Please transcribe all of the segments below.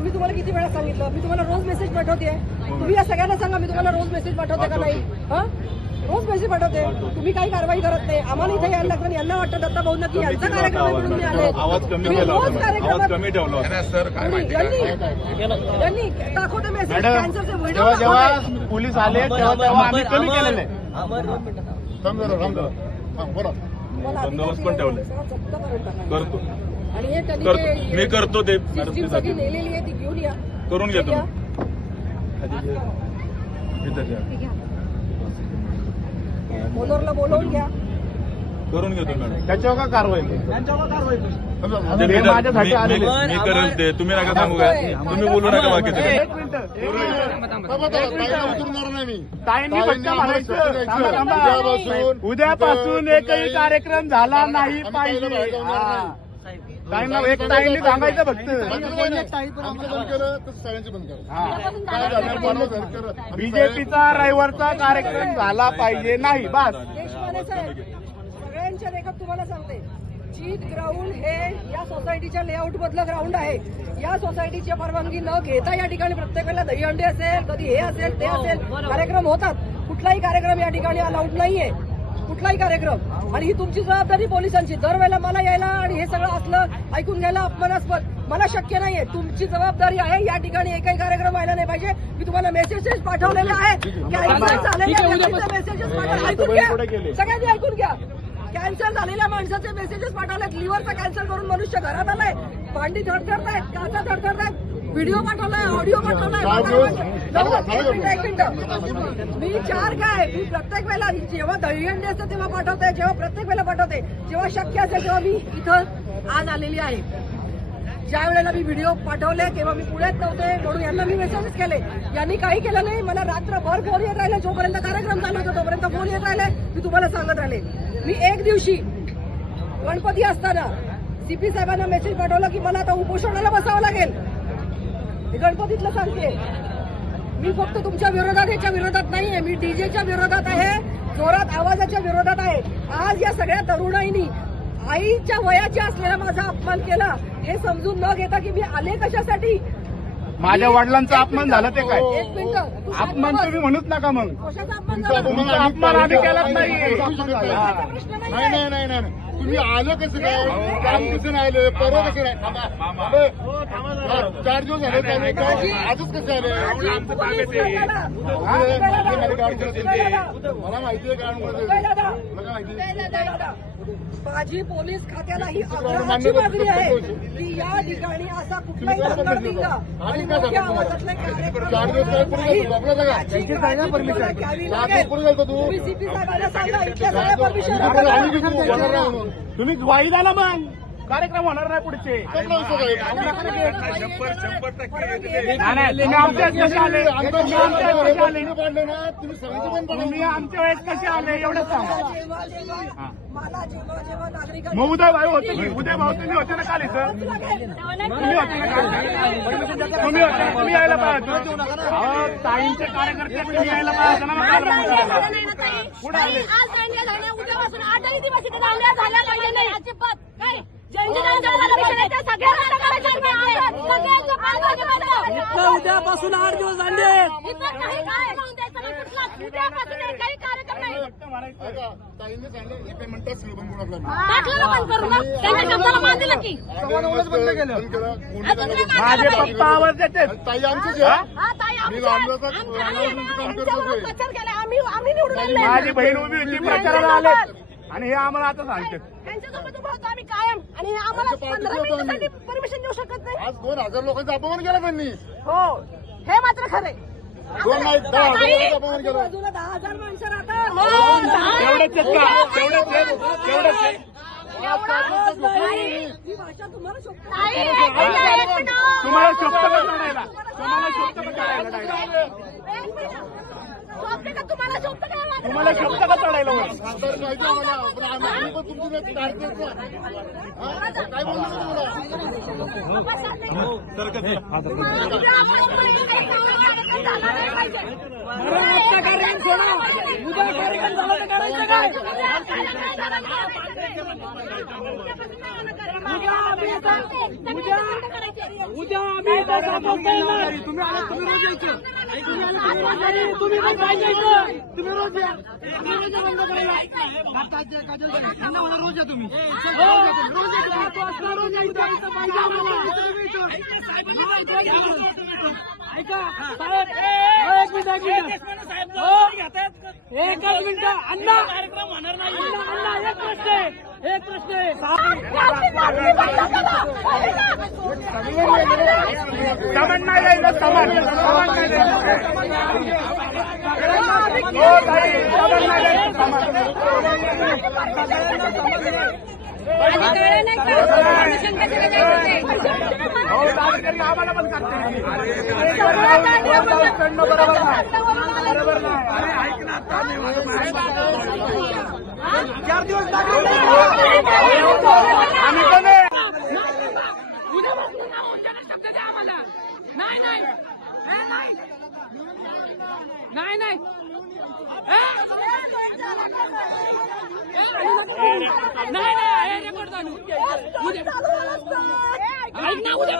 आणि मी तुम्हाला किती वेळा सांगितलं, मी तुम्हाला रोज मेसेज पाठवते. तुम्ही या सगळ्यांना सांगा मी तुम्हाला रोज मेसेज पाठवते का नाही. रोज मेसेज पाठवते. तुम्ही काही कारवाई करत नाही. आम्हाला इथे यायला लागतं. यांना वाटतं दत्ता भाऊंना की यांचा कार्यक्रम आहे म्हणून मी आले. आवाज कमी केला होता, कमी ठेवला सर. यांनी दाखवते मेसेज कॅन्सरचे व्हिडिओ. जेव्हा पोलीस आले तेव्हा आम्ही कमी केलेले. बंदोबस्त पण ठेवले. करतो आणि हे करतो मी करतो ते सगळी नेलेली आहे ती घेऊन या. करून घेतो. बोलोरला बोलवून घ्या. करून घेतो मॅडम. त्याच्यावर का कारवाई माझ्यासाठी आलेले. मी करेल ते, तुम्ही नका सांगू काय. तुम्ही बोलू नका बाकीचं. एक मिनिट उतरणार नाही मी. ताईंनी फक्त म्हणायचं उद्यापासून एकही कार्यक्रम झाला नाही पाहिजे. ताईंना एक ताईंनी सांगायचं फक्त बीजेपीचा रविवारचा कार्यक्रम झाला पाहिजे नाही बस. सगळ्यांच्या देखत तुम्हाला सांगते, जीत ग्राउंड हे या सोसायटीच्या लेआउट मधलं ग्राउंड आहे. या सोसायटीची परवानगी न घेता या ठिकाणी प्रत्येक वेळेला दहीहंडी असेल, कधी हे असेल ते असेल कार्यक्रम होतात. कुठलाही कार्यक्रम या ठिकाणी अलाउड नाहीये, कुठलाही कार्यक्रम. आणि ही तुमची जबाबदारी पोलिसांची. दरवेळेला मला यायला आणि हे सगळं असलं ऐकून घ्यायला अपमानास्पद मला शक्य नाहीये. तुमची जबाबदारी आहे. या ठिकाणी एकही कार्यक्रम व्हायला नाही पाहिजे. मी तुम्हाला मेसेजेस पाठवलेले आहेत. मेसेजेस ऐकून घ्या, सगळ्यांनी ऐकून घ्या. कॅन्सर झालेल्या माणसाचे मेसेजेस पाठवलेत. लिव्हरचा कॅन्सर करून मनुष्य घरात आलाय. भांडी थरथरतायत, काचा थरथरतायत. व्हिडिओ पाठवलाय, ऑडिओ पाठवलाय. एक मिनिट, मी चार काय मी प्रत्येक वेळेला जेव्हा दहीहंडी असतं तेव्हा पाठवते, जेव्हा प्रत्येक वेळेला पाठवते, जेव्हा शक्य असेल तेव्हा मी इथं आज आलेली आहे. ज्या वेळेला मी व्हिडिओ पाठवले तेव्हा मी पुण्यात नव्हते म्हणून यांना मी मेसेजेस केले. यांनी काही केलं नाही. मला रात्रभर फोन येत राहिले. जोपर्यंत कार्यक्रम चालू होता तोपर्यंत फोन येत राहिले. मी तुम्हाला सांगत राहिले. मी एक दिवशी गणपती असताना सीपी साहेबांना मेसेज पाठवला की मला आता उपोषणाला बसावं लागेल. मी गणपतीतलं सांगते. मी फक्त तुमच्या विरोधात याच्या विरोधात नाहीये. मी डीजेच्या विरोधात आहे, जोरात आवाजाच्या विरोधात आहे. आज या सगळ्या तरुणाईनी आईच्या वयाच्या असलेला माझा अपमान केला हे समजून न घेता की मी आले कशासाठी. माझ्या वडिलांचा अपमान झाला ते काय. एक मिनिट, अपमान तुम्ही म्हणूच नका. मग कशाचा अपमान झाला? तुमचा अपमान आम्ही केलाच नाही. प्रश्न नाही. तुम्ही आलं कसं काय, काम कसं नाही आलं, परवा कसं नाही. 4 दिवस झाले आजच कसं आलं. मला माहिती आहे. माझी पोलीस खात्याला ही आग्रहाची मागणी आहे की या ठिकाणी असा कुठलाही हंगामीचा आणि मोठ्या आवाजातला कार्यक्रम तुम्ही सीपी साहेबांना सांगा इथल्या सगळ्या परमिशन. तुम्ही ग्वाही द्या ना मग. कार्यक्रम होणार नाही पुढचे. तुम्ही आमच्या कसे आले, तुम्ही आमच्या वेळेस कसे आले एवढंच सांगा. मग उदय भाऊ होते की उदय भाऊ तुम्ही होते ना काल इथं. तुम्ही होते ना तुम्ही यायला पाहिजे. ताईंचे कार्यकर्ते तुम्ही यायला पाहिजे ना. पुढे आले उद्यापासून 8 दिवस आणले. माझे पप्पा आवाज देते. ताई आमची आम्ही निवडून आणले. माझी बहीण उभी होती प्रचाराला आले आणि हे आम्हाला आता सांगते. त्यांच्यासोबत उभं होतो आम्ही कायम. आणि आम्हाला 15 मिनिटांसाठी परमिशन देऊ शकत नाही. आज 2000 लोकांचा अपमान केला त्यांनी. हो, हे मात्र खरे. 2 नाही 10,000 अपमान केला. बाजूला 10,000 माणसं राहतात. तेवढेच ही भाषा तुम्हाला शोभते. तुम्हाला शोभतं का लढायला. तुम्हाला शोभतं का लढायला. शोभते का तुम्हाला शोभतं का तुम्हाला शब्द का चढायला वर? उद्या आम्ही तुम्ही आला तुम्ही रोज यायचं तुम्ही पण पाहिजे तुम्ही रोज या बंद करायला रोज या तुम्ही रोज ऐका साहेब एकच मिनिट अण्णा कार्यक्रम होणार नाही अण्णा एक प्रश्न आहे सामान नाही द्यायचं सामान नाही द्यायचं हो ताई सामान नाही द्यायचं सामान हो दादरकरी आम्हाला पण करते बरोबर नाही अरे ऐक ना आता मी माझं 4 दिवस आम्ही पण नाही रेकॉर्ड चालू ऐक ना उद्या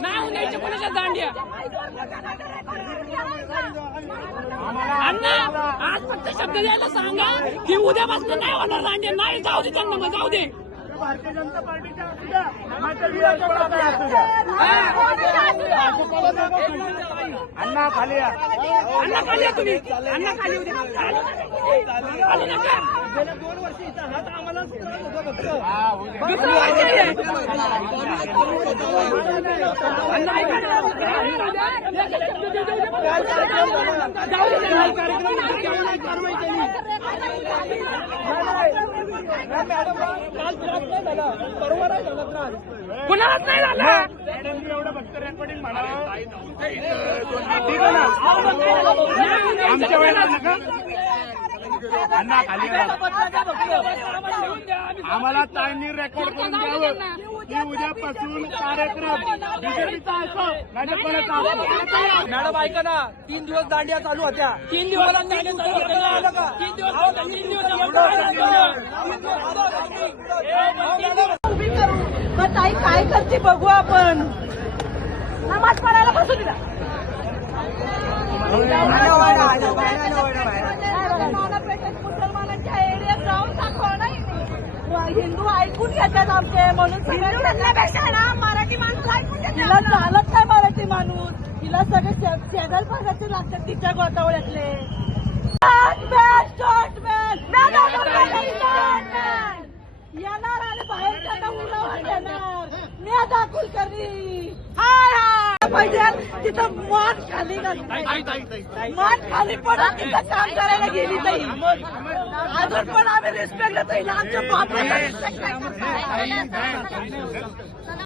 नाव द्यायचं कोणाच्या दांड्या अण्णा आज फक्त शब्द द्यायला सांगा की उद्यापासून नाही होणार दांड्या नाही जाऊ दे त्यांना मग जाऊ दे भारतीय जनता पार्टीच्या असू द्या हिमाचल विधानसभा असू द्या अण्णा खाली या अण्णा खाली या तुम्ही अण्णा खाली उद्या खाली नका गेल्या 2 वर्ष इथं हात आम्हाला कुणालाच नाही झालं एवढं फक्त रेकॉर्डिंग म्हणा आमच्या वेळेला नका अण्णा खाली आम्हाला टाइमनी रेकॉर्ड करून द्यावं की उद्यापासून कार्यक्रम बीजेपीचा असो नाही तर कोणाचा असो. मॅडम ऐका ना 3 दिवस दांडिया चालू होत्या 3 दिवस दांडिया चालू होत्या 3 दिवस मग ताई काय करते बघू आपण नमाज पडायला बसू दिला मुसलमानांच्या एरियात जाऊन दाखवा नाही हिंदू ऐकून घेतात आमचे म्हणून सगळ्यांपेक्षा ना मराठी माणूस ऐकून घेतात तिला चालत काय मराठी माणूस तिला सगळे शेजारी भागाचे लागतात तिच्या गोतावळ्यातले येणार आणि बाहेर त्यांना उन्हावर देणार मी दाखल करी पाहिजे तिथं मान खाली मान खाली पडत तिथं काम करायला गेली नाही अजून पण आम्ही रिस्पेक्ट देतो आमच्या बापाला रिस्पेक्ट